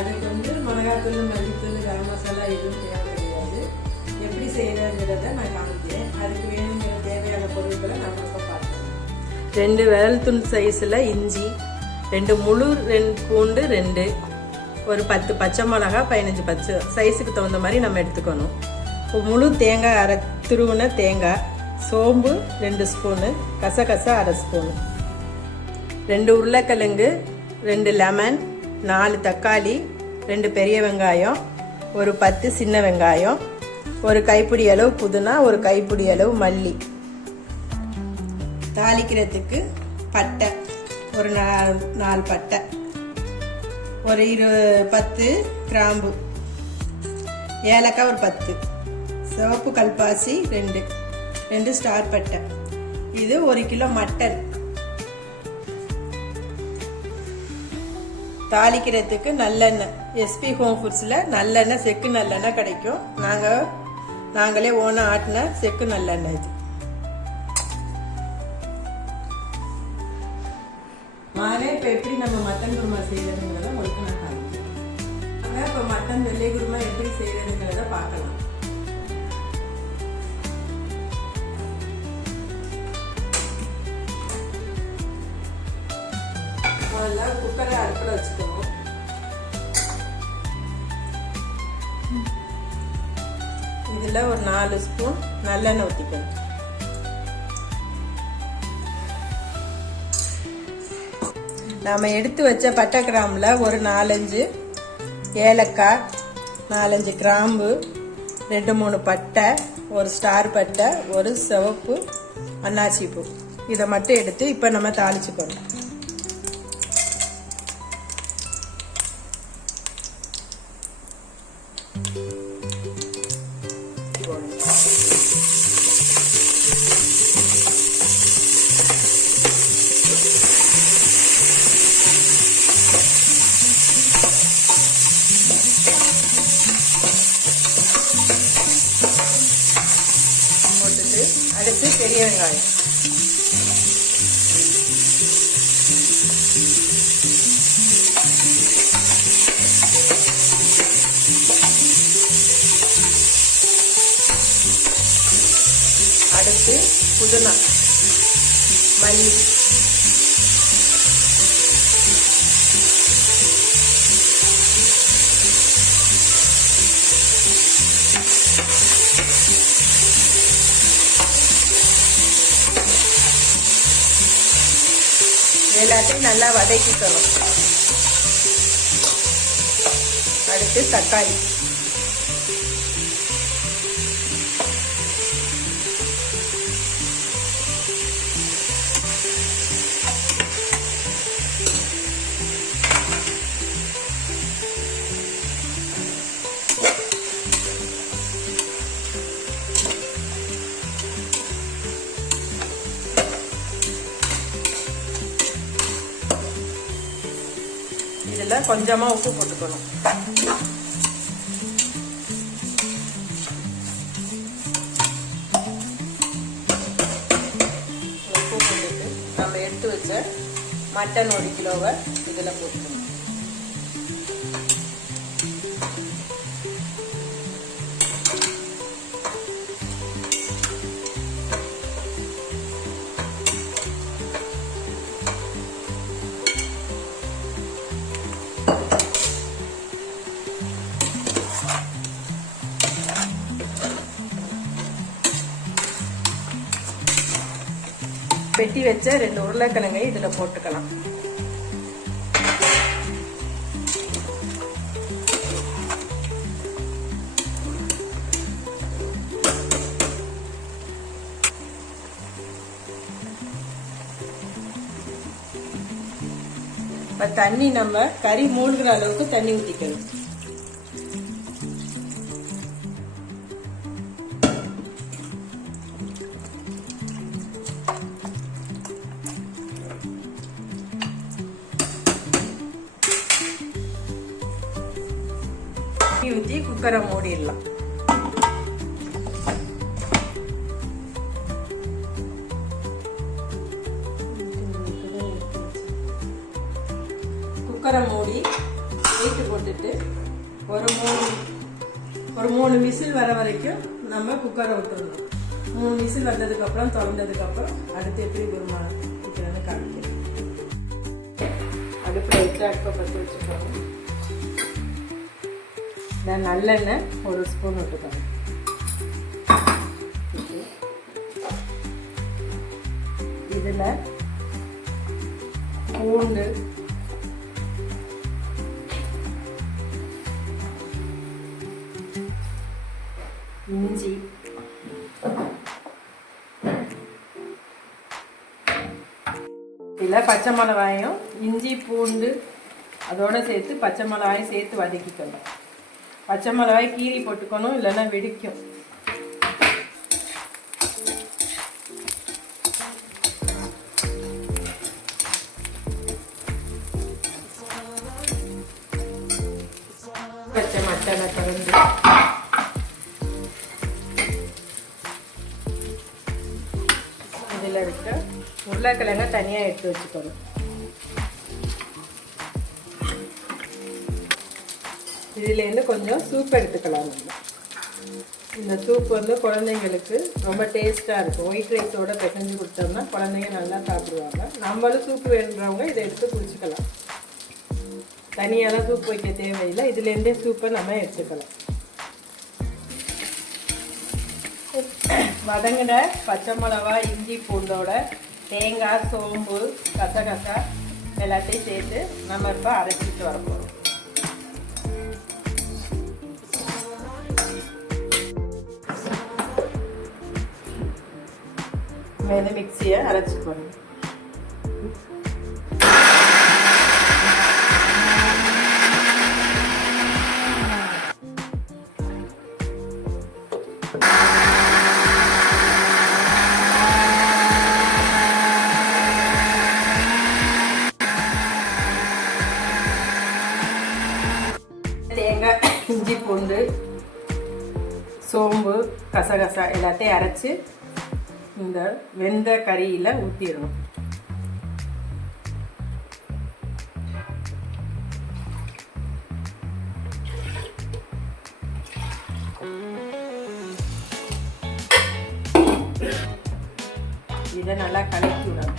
அதுக்கு வந்து மிளகாத்தூள், மல்லித்தூள், கரம் மசாலா எதுவும் தேவை கிடையாது. எப்படி செய்யறதுங்கிறத நான் காமிக்கிறேன். அதுக்கு வேணுங்கிற தேவையான பொருட்களை நம்ம இப்போ பார்க்கலாம். 2 விரல் துண்டு சைஸில் இஞ்சி, 2 முழு 2 பூண்டு, 2 ஒரு 10 பச்சை மிளகா, 15 பச்சை சைஸுக்கு தகுந்த மாதிரி நம்ம எடுத்துக்கணும். முழு தேங்காய் துருவின தேங்காய், சோம்பு 2 ஸ்பூனு, கசகசா 1/2 ஸ்பூனு, 2 உருளைக்கிழங்கு, 2 லெமன், 4 தக்காளி, 2 பெரிய வெங்காயம், ஒரு 10 சின்ன வெங்காயம், ஒரு கைப்பிடி அளவு புதினா, ஒரு கைப்பிடி அளவு மல்லி. தாளிக்கிறதுக்கு பட்டை ஒரு 4 பட்டை, ஒரு 10 கிராம்பு, ஏலக்காய் ஒரு 10, சிவப்பு கல்பாசி 2 ஸ்டார் பட்டை. இது 1 கிலோ மட்டன். தாளிக்கிறதுக்கு நல்லெண்ணெய், எஸ்பி ஹோம் ஃபுட்ஸில் நல்லெண்ணெய், செக்கு நல்லெண்ணெய் கிடைக்கும். நாங்களே ஓனாக ஆட்டின செக்கு நல்லெண்ணெய் இது. வாங்க இப்போ எப்படி நம்ம மட்டன் குருமா செய்யறதுங்கிறத உங்களுக்கு நான் காமிக்கிறேன். இப்போ மட்டன் வெள்ளை குருமா எப்படி செய்யறதுங்கிறத பார்க்கலாம். அதெல்லாம் குக்கரை அடுப்பில் வச்சுக்கணும். இதில் ஒரு 4 ஸ்பூன் நல்லெண்ணெய் ஊற்றிக்கணும். நாம் எடுத்து வச்ச பட்டை கிராம்பில் ஒரு 4-5 ஏலக்காய், 4-5 கிராம்பு, 2-3 பட்டை, ஒரு ஸ்டார் பட்டை, ஒரு சிவப்பு அன்னாச்சி பூ, இதை மட்டும் எடுத்து இப்போ நம்ம தாளிச்சுக்கணும். அடுத்து பெரிய வெங்காயம், அடுத்து புதினா, மல்லி, எல்லாத்தையும் நல்லா வதக்கிக்கணும். அடுத்து தக்காளி, இதில் கொஞ்சமாக உப்பு போட்டுக்கணும். உப்பு போட்டுட்டு நம்ம எடுத்து வச்ச மட்டன் 1 கிலோவை இதில் போட்டுக்கணும். வெட்டி வச்ச 2 உருளைக்கிழங்கை இதில் போட்டுக்கலாம். இப்போ தண்ணி நம்ம கறி மூழ்கிற அளவுக்கு தண்ணி ஊற்றிக்கணும். ஊற்றி குக்கரை மூடிடலாம். குக்கரை மூடி வெயிட்டு போட்டுட்டு ஒரு மூணு விசில் வர வரைக்கும் நம்ம குக்கரை விட்டுருணும். 3 விசில் வந்ததுக்கப்புறம் திறந்ததுக்கப்புறம் அடுத்து எப்படி குருமா வைக்கிறேன்னு காமிக்கிறேன். அடுப்பில் வச்சு அடுப்பை பற்றி வச்சுக்கோங்க. நான் நல்லெண்ணெய் 1 ஸ்பூன் விட்டுக்கோங்க. இதில் பூண்டு, இஞ்சி, இதில் பச்சை மிளகாயும் இஞ்சி பூண்டு அதோடு சேர்த்து பச்சை மிளகாயும் சேர்த்து வதக்கிக்கணும். பச்சை மிளகாய் கீரி போட்டுக்கணும், இல்லைன்னா வெடிக்கும். பச்சை மட்டனை கலந்து இதில் இருக்க உருளைக்கிழங்க தனியாக எடுத்து வச்சுக்கணும். இதுலேருந்து கொஞ்சம் சூப் எடுத்துக்கலாம். இந்த சூப் வந்து குழந்தைங்களுக்கு ரொம்ப டேஸ்ட்டாக இருக்கும். ஒயிட் ரைஸோட பிசைஞ்சு கொடுத்தோம்னா குழந்தைங்க நல்லா சாப்பிடுவாங்க. நம்மளும் சூப் வேணுன்றவங்க இதை எடுத்து குடிச்சிக்கலாம். தனியாலாம் சூப் வைக்க தேவையில்லை, இதுலேருந்தே சூப்பை நம்ம எடுத்துக்கலாம். வதங்கின பச்சை மிளகா இஞ்சி பூண்டோட தேங்காய் சோம்பு கசகசா எல்லாத்தையும் சேர்த்து நம்ம இப்போ அரைச்சிட்டு வர போகிறோம். இந்த மிக்சியை அரைச்சிக்கணும். தேங்காய் இஞ்சி பூண்டு சோம்பு கசகசா எல்லாத்தையும் அரைச்சி இந்த வெந்த கறியில் ஊற்றிடணும். இதை நல்லா கலக்கி விடணும்.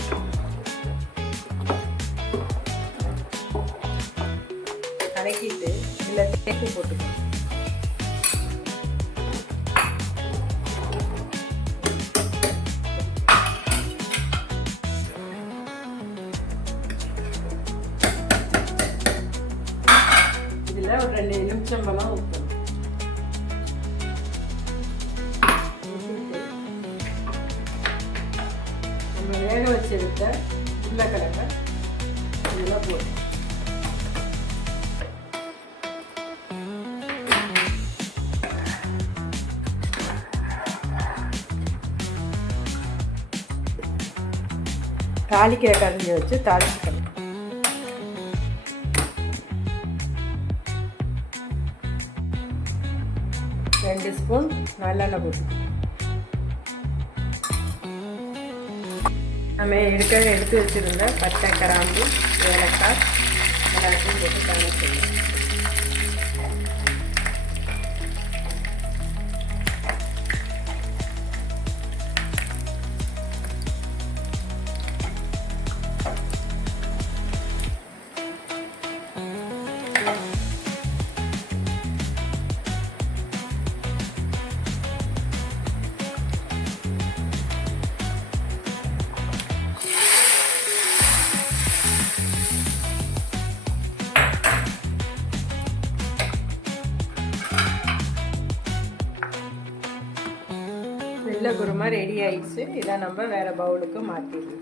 கலக்கிட்டு இதில் தேக்கு போட்டுக்கணும். இதில் ஒரு 2 எலுமிச்சம்பழம் ஊற்றணும். நம்ம வேக வச்செடுத்த உருளைக்கிழங்கை இதில் போடணும். தாளிக்கிற கரண்டியை வச்சு தாளிக்கணும். ரெண்டு ஸ்பூன் நல்லெண்ணெய் போட்டுக்கணும். நம்ம எடுத்து வச்சுருந்த பட்டை கிராம்பு ஏலக்காய் எல்லாத்தையும் போட்டு தாளிக்கணும். வெள்ளை குருமா ரெடி ஆயிடுச்சு. இதை நம்ம வேற பவுலுக்கு மாற்றிடலாம்.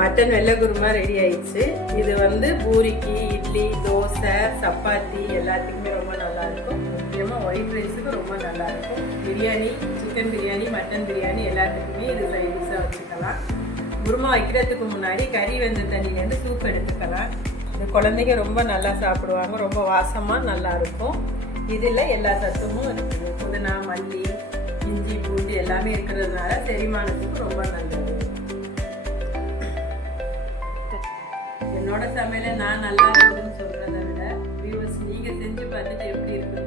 மட்டன் வெள்ளை குருமா ரெடி ஆயிடுச்சு. இது வந்து பூரிக்கு, இட்லி, தோசை, சப்பாத்தி எல்லாத்துக்குமே ரொம்ப நல்லா இருக்கும். முக்கியமாக ஒயிட் ரைஸுக்கு ரொம்ப நல்லாயிருக்கும். பிரியாணி, சிக்கன் பிரியாணி, மட்டன் பிரியாணி எல்லாத்துக்குமே இது சைட் டிஷ்ஷாக வச்சுக்கலாம். குருமா வைக்கிறதுக்கு முன்னாடி கறி வெந்த தண்ணியிலேருந்து சூப் எடுத்துக்கலாம். இந்த குழந்தைங்க ரொம்ப நல்லா சாப்பிடுவாங்க, ரொம்ப வாசமாக நல்லாயிருக்கும். இதில் எல்லா சத்துமும் இருக்குது. புதினா, மல்லி, இஞ்சி, பூண்டு எல்லாமே இருக்கிறதுனால செரிமானத்துக்கு ரொம்ப நல்லது. என்னோட சமையலை நான் நல்லா இருக்குதுன்னு சொல்கிறத விட வியூவர்ஸ் நீங்கள் செஞ்சு பார்த்துட்டு எப்படி இருக்குது